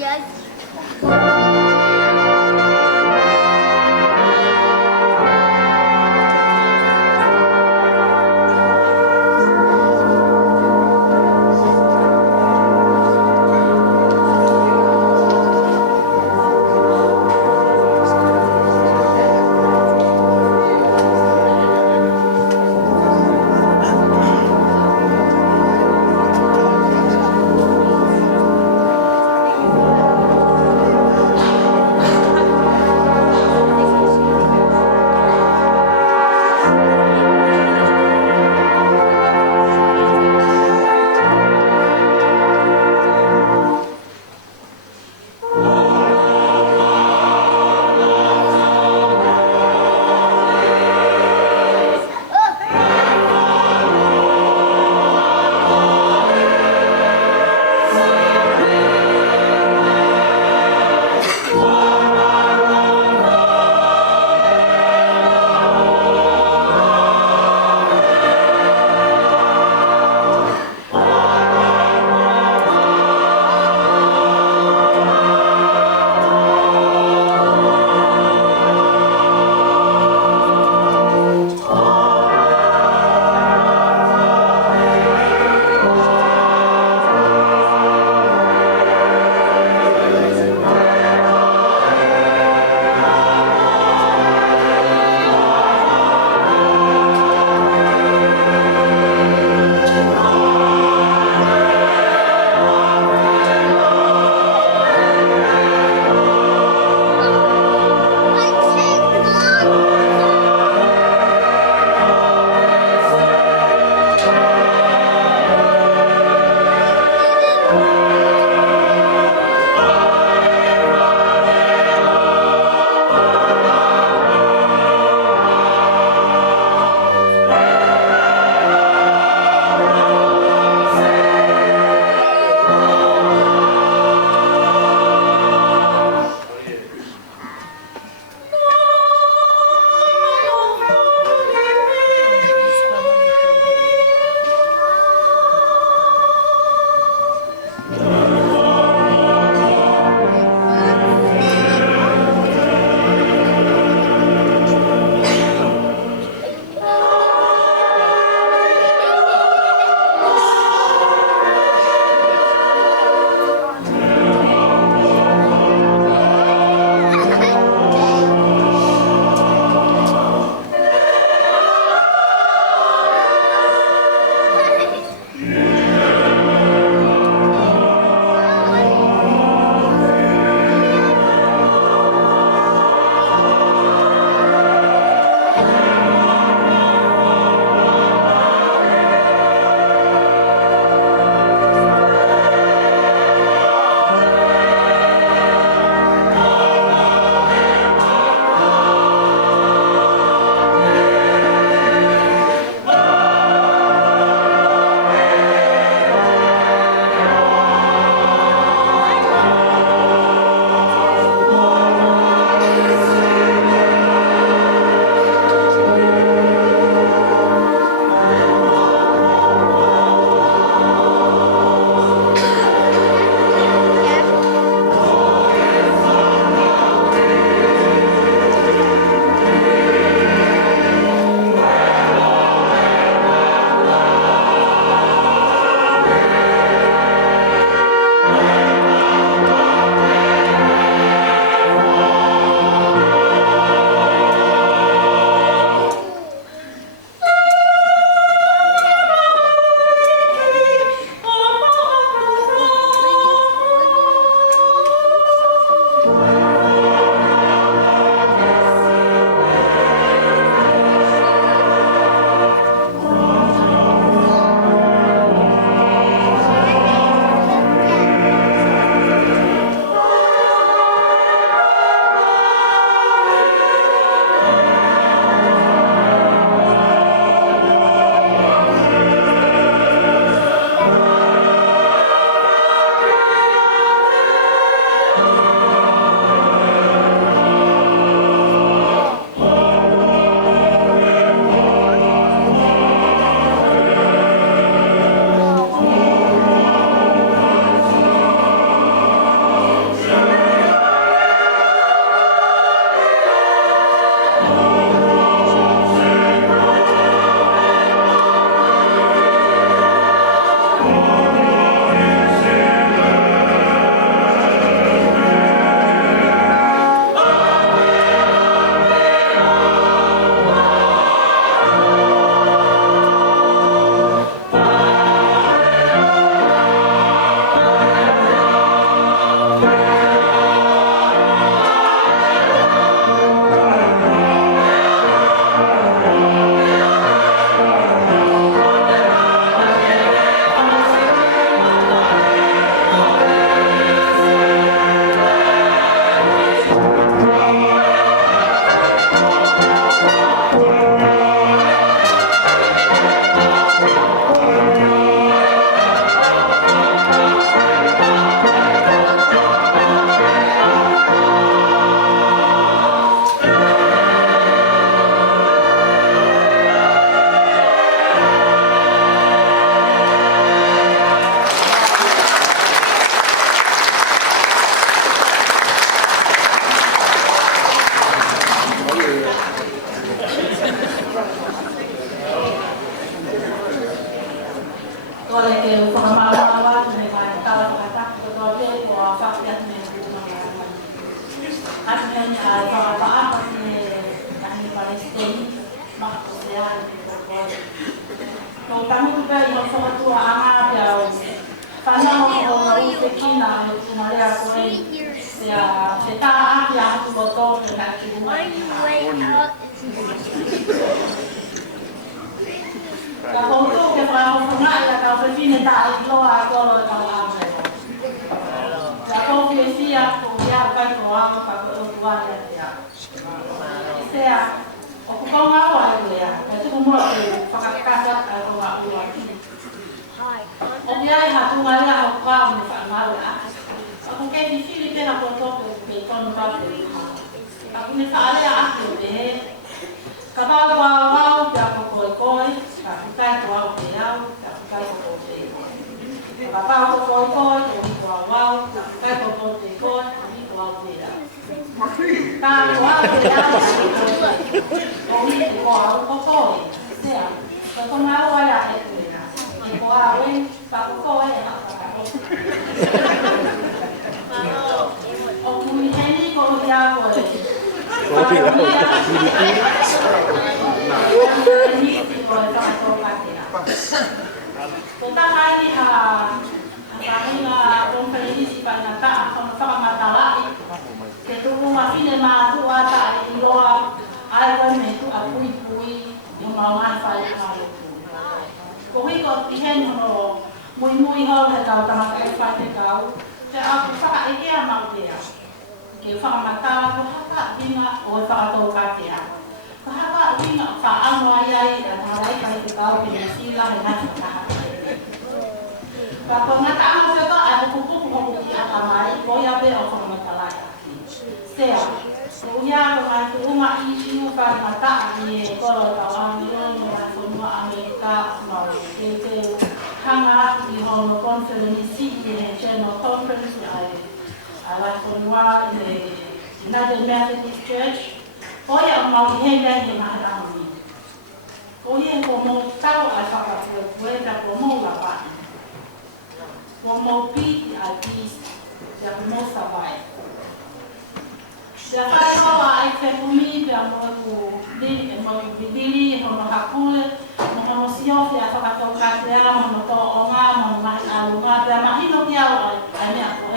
Yes. La foto che farò formare la causa fine da lo a quello da la la foto sia con ya kai ko a ka ko wa ya sea o ko ma wa ya ka tu mo ke pa ka ka ka ko wa wa o ya ha tu ma ya ko wa me fa ma wa ko ke di fili te na foto ke kon ka ke ka ni fa ya a ke ka ba wa wa ya ko ko ka kai ko wa ke ya ka kai ko ke ka ba ko ko ko wa wa ka kai ko ko ke ko ni ko wa ke ya ta ko wa ke ya ko ni ko wa ko ko ya ka ko ma wa ya ke ya ko wa we pa ko ko ya ka ko o ku ni ni ko ya ko Kita hari kami konferensi pada tak masalah itu rumah ini masuk ada di luar air itu aku ipui yang mau manfaat kalau kau ikut tihen mau mui hal kalau tamat manfaat kau jadi aku pakai ini mau dia kau mata aku apa bina oh tahu kaya Kahaba ina faang wayai dan halai kali kau pinasila dengan kahaba. Kalau ngata ang sa to ay kuku kuku akamai boya be o kung matalaya. Sea, uya ko uma isu ka mata ni kolo tawang yon na semua Amerika mau itu hanga di home conference ni channel conference ay ala semua di United Methodist Church. Oya mau henda ni maharami. Oya ko mo tao ay pakapwe ta ko mo lapa. Ko mo pi atis ya mo sabay. Ya kaya ko ay kumi ya mo ko dili mo bibili mo hakule mo siyo ya pakatoka ya mo to onga mo mahalunga ya mahino ya ay ako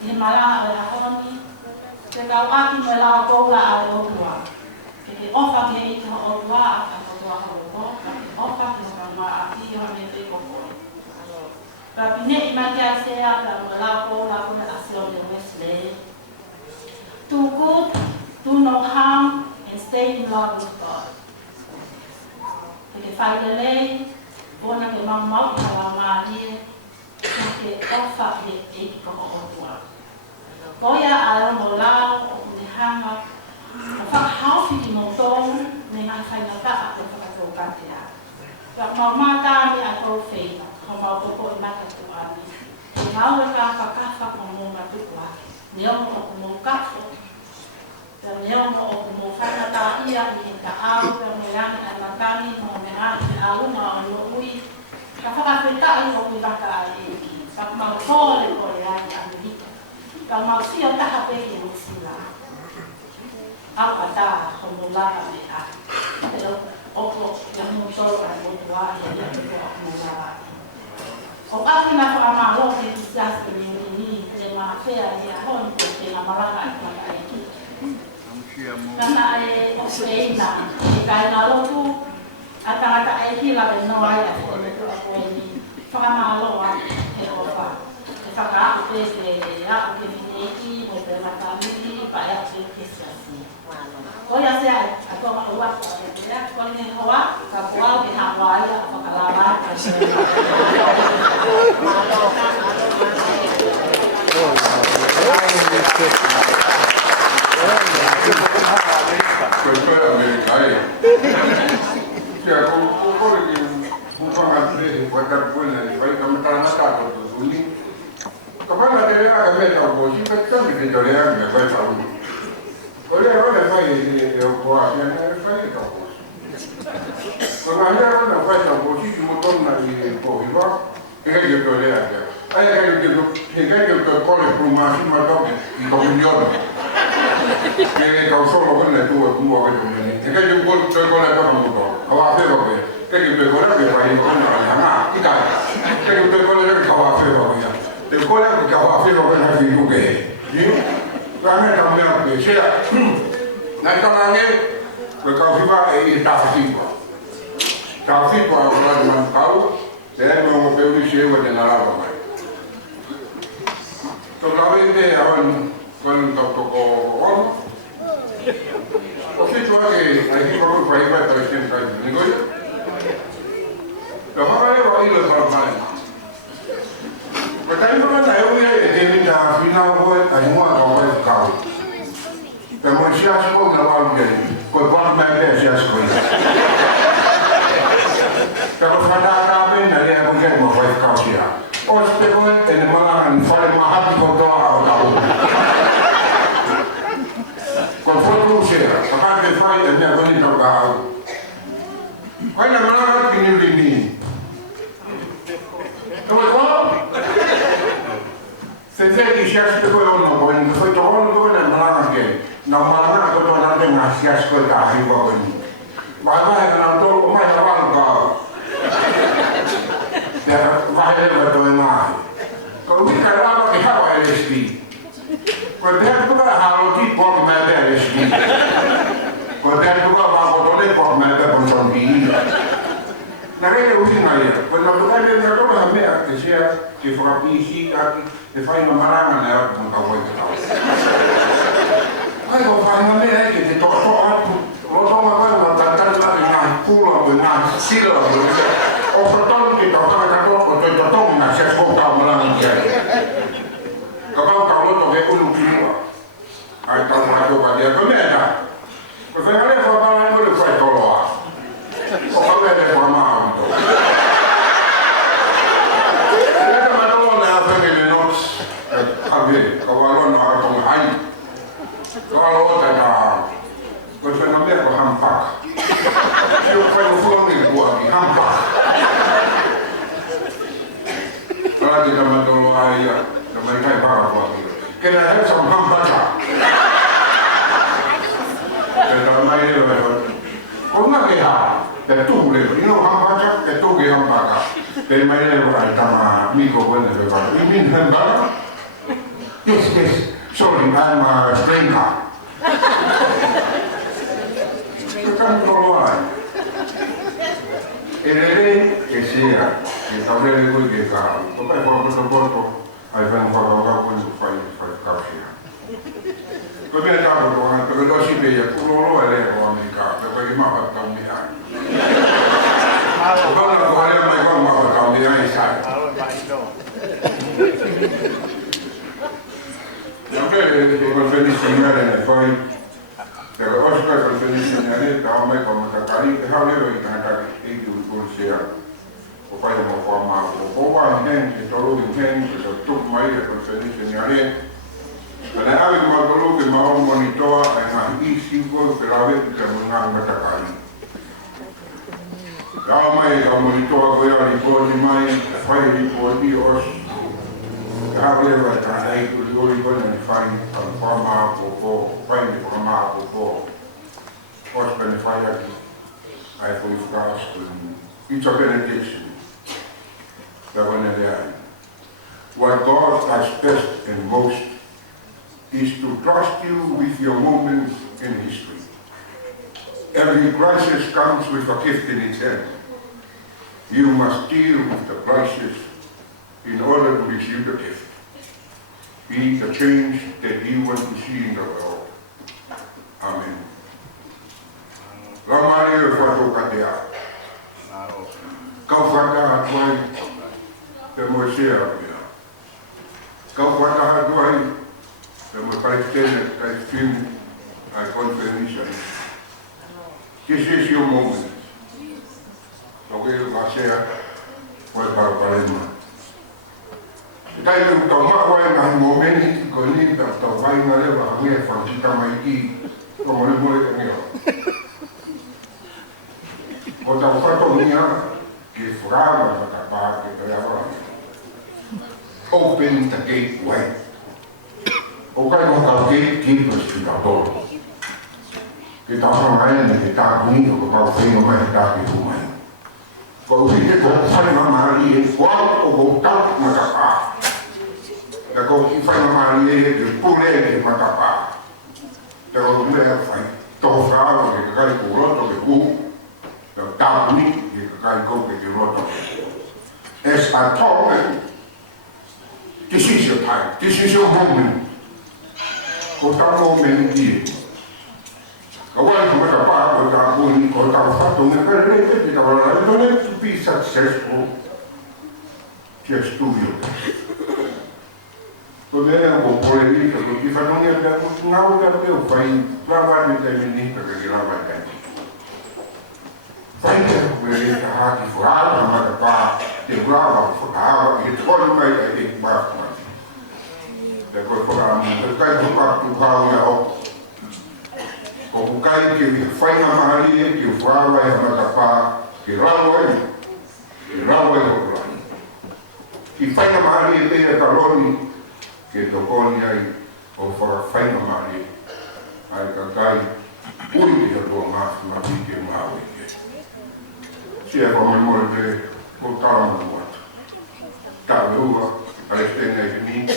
ni mala ako ni Kalau aku melakukan pola ada dua, jadi ofa ke itu dua atau dua kalau ofa ke sama aku yang itu kok. Tapi ni macam saya kalau melakukan pola aku asal yang Wesley. To good, do no harm, and stay in love with God. Jadi finally, bona ke mamau kalau mari, ke ofa ke itu kok dua. Goya alam bola ni hanga fa haufi di montong ni ngai nata aku fakatokan dia. Dak mama ta ni aku fe, mau pokok mata tu ani. Mau ka fa mo matu kwa. Ni aku mo ka. Dan ni aku mo fa nata ia ni ta au dan melang anatani mo menga alu ma no ui. Ka fa ta ai ko ka ai. Sa mau ko le ko ya ni. Kalau mau siapa tak apa yang sila, apa dah pemula kami kalau oklo yang muncul kan muncul yang pemula. Orang nak sama lo di bisnis ini tema fair dia hon tema malang kan ini. Karena oke nah, kalau lo tu kata-kata ini lah benar ya itu aku ini sama lo kalau apa. Kakak aku ya aku ini beberapa kali banyak diskusi. Kau ya saya aku mau buat ya kau ni hawa kau di Hawaii atau Kalabar. Kau Amerika ya. Ya kau ini bukan asli bukan punya baik kamu tanah tak tu ini. Kapan ada yang ada yang tahu, kita kan di dalam yang baik tahu. Kalau orang yang baik ini buat yang baik tahu. Kalau ada orang yang baik tahu, kita motor nanti buat, kita juga boleh ada. Ayah kita kalau kolej rumah sih macam itu punya. che solo quelle tue che tu con le tue kau apa apa ya? Kita tu korang dia pakai korang orang lama kita. Kita tu korang kau apa apa ya? Tu korang kau apa apa nak hidup ke? Ni, kami kami apa? Saya nak tahu ni, kau siapa ini tak siapa orang macam kau, saya mau pergi siapa dan apa mai. Tu lawan dia awan kan tak orang. Oke, cuma que aquí vamos para ir para el centro de Nicoya. Lo más vale va a ir para el pan. Pues ahí no me da yo ya de minta final fue ahí no va a ficar. Pero si has por la valga, pues vamos a ver si has por. Pero para la venda le hago que no va a ficar ya. Os te voy en el malan fare más con todo a con foto uscire, papà che fai e mi ha venuto a casa. Quella non era più di lì. Dove qua? Se sei di sciasco poi non puoi, in questo modo dove non anche, non manca che non andate a sciasco da arriva qui. Ma vai che non tolgo mai la valga. Vai a dove mai. Così che l'hanno che fa è l'esti. Quando tu harus dipok mata resmi. Quando tu bawa botol dipok mata pencuri. Nare usin aja. Quando tu kan dia tu kami akhirnya di frapisi kan di fai marangan ya muka boy kau. Ay kau fai mana lagi di tok lo tau apa tak nak pulau benar sila. Overton kita kan kau tok nak siapa kau malang dia. Kalau tu dia ulu kiri, ay tahu apa dia kemana? Kalau dia faham boleh faham tolong. Kalau dia faham apa? Dia kan malu nak pergi Linux, abi. Kalau nak orang hai, kalau tak ada, kalau nak dia hampak. Siapa yang pulang ni buat ni hampak. Kalau kita malu ayah. Mereka yang parah buat itu. Kena ada sama baca. Kalau mai dia berkata, korang kehar, betul boleh. Ini orang baca, betul ke orang baca. Dari mai dia berkata, sama Miko pun dia berkata, ini hamba. Yes. Sorry, I'm a stranger. Bukan keluar. Ini que sea, que también le voy a llegar. Apa yang betul-betul ai vengo a lavorare con il fai capire. Come è stato con perché lo si vede, quello è l'euro americano, perché mi ha fatto un anni. Quando lo volevo mai con mi ha fatto un anni, sai. Non è che con felice poi perché oggi per felice ne da mai come Catari, e ha levo in Catari e di corsia. Poi abbiamo formato un po' di tollo di gente, tutto mai per segnare. Per avere un tollo che ma un monitor è una I5 per avere che non ha una cacai. Da mai un monitor che ha riporti mai, fai riporti os. Da voleva tra i colori con i fai forma po, fai di forma po. Poi per ne fai aqui. Hai poi frasto. It's a benediction. What God has best and most is to trust you with your moments in history. Every crisis comes with a gift in its hand. You must deal with the crisis in order to receive the gift. Be the change that you want to see in the world. Amen. Lamario fato katea. Kau faka tuai. Temos cheiro, kau pada hari temos parecendo que film a conferência. This is your moment. Okay, você vai para o Palema. Daí eu estou mais vai no momento que conecta, estou vai na leva a minha família mais aqui, como ele mora aqui. Quando fato minha que frava na capa que trabalha. Open the gate wide. Okay, mga gatekeepers to the door. Ke tāwha mai ni ke tāpuni o ka whainga mai he tāpe humai. Ko uhi te ko whainga maari e wau o ko tau matapā. Ka ko ki whainga maari e ke pule e ke matapā. Te ko mea whai tō whāra ke kakai ko roto ke ku. Te tāpuni ke kakai ko ke roto. As I talk, this is your time, this is your moment. Ko tau moment here. Away from the power of our own, or our fatum, and our don't to be successful. Just do your best. So then I will pour it into if I don't have that, now that we'll find Flava determined to get out of that. Find it where it's a hearty for our mother bar, the grab for our, it's all right, I think, back one. That was for our mother, the guy who got to how we are. O kukai ke whainga mahari e ke whāwai hamatapā ke rawai horai. Ki whainga mahari e pēa karoni ke tokoni ai o whainga mahari ai kakai ui te atua māwhi mahi ke mahawi ke. Sia kwa mai more te ko tāma muata. Tāwe ua, ale tēnei ke ni.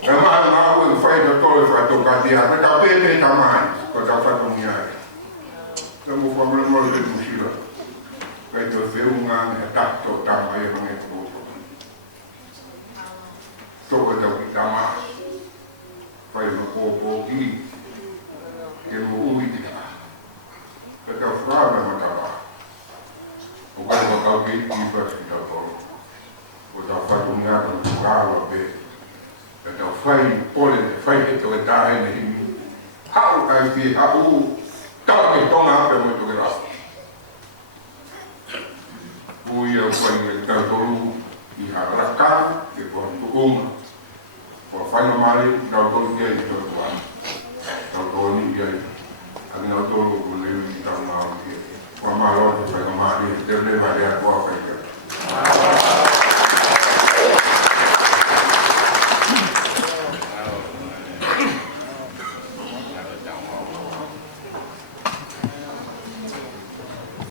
E maha e whainga tole whaitokati a me ka pēpē ta mai. Ko ta fa tong ia. Ka mo fa mo mo te musila. Ka te fe unga e takto ta mai e mai ko. Toko ta ki ta ma. Fa no ko ki. Ke mo ui ti ta. Ka ta fra na ta ba. O ka ki pa ki ta to. Ko ta fa tong ia ko fra lo be. Ka ta fai to e ta e ni. How I feel, how don't have them to get up. We are going to go to Harakan, the Pontuum, for final money, now go get it to one. Now go in here, and now go to live down now here. From my Lord, if I come out here, they'll never get